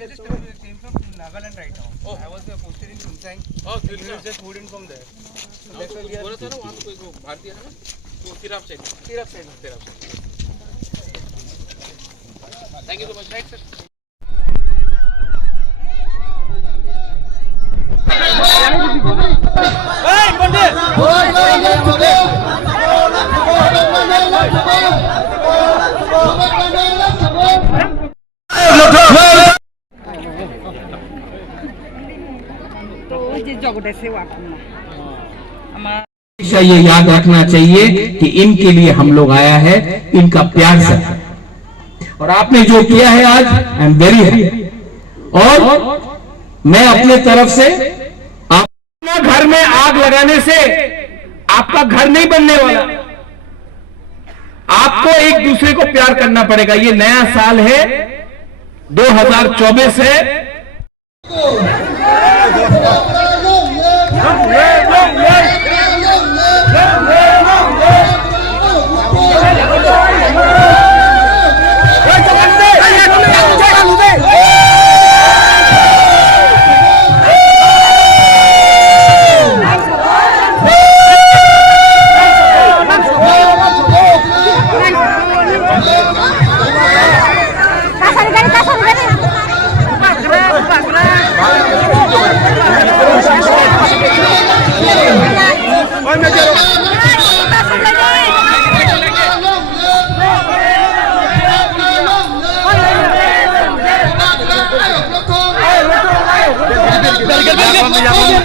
just came from Nagaland right now. Oh. I was posted in Kumsang. Oh, he was just moved in from there. So that's why we are. बोला था ना वहाँ पे कोई भारतीय है ना? वो Tirap side. Thank you so much. Right, sir. Hey, Pandit! हमेशा ये याद रखना चाहिए कि इनके लिए हम लोग आया है, इनका प्यार से। और आपने जो किया है आज, आई एम वेरी हैप्पी। और मैं अपने तरफ से अपना घर में आग लगाने से आपका घर नहीं बनने वाला। आपको एक दूसरे को प्यार करना पड़ेगा। ये नया साल है, 2024 है।